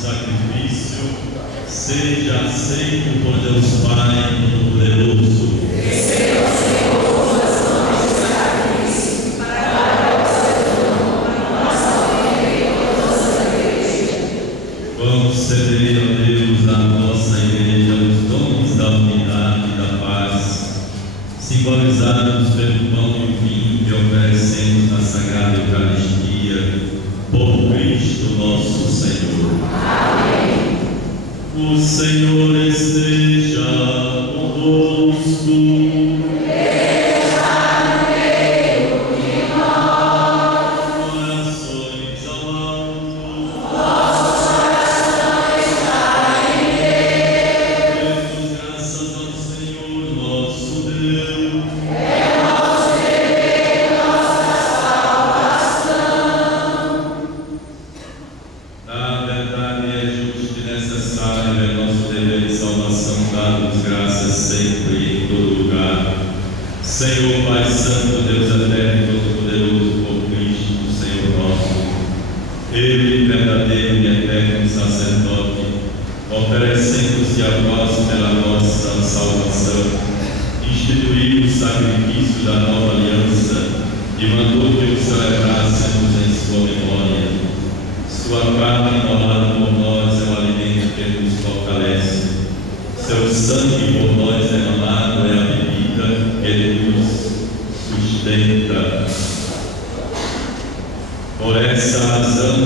sacrifício seja aceito por Deus Pai Todo-Poderoso. Receba, Senhor, todas as donas de sacrifício, para a nossa vida e toda a Santa Igreja. Vamos ceder a Deus, a nossa Igreja, os dons da unidade e da paz, simbolizados pelo pão e o vinho que oferecemos na Sagrada Eucaristia, por Cristo nosso Senhor. Amém. O Senhor esteja convosco. Está no meio de nós. Corações ao alto. Nossos corações caem em Deus. Demos graças ao Senhor nosso Deus. É nosso dever e nossa salvação. Na verdade é justo e necessário, é nosso dever de salvação, dar-vos graças sempre e em todo lugar. Senhor Pai Santo, Deus eterno e todo-poderoso, por Cristo, Senhor nosso, Ele, verdadeiro e eterno sacerdote, oferecendo-se a vós pela nossa salvação, instituiu o sacrifício da nova aliança e mandou que o celebrássemos em sua memória. Sua carne imolada por nós é o alimento que nos fortalece. Seu sangue por nós derramado é a bebida que nos sustenta. Por essa razão,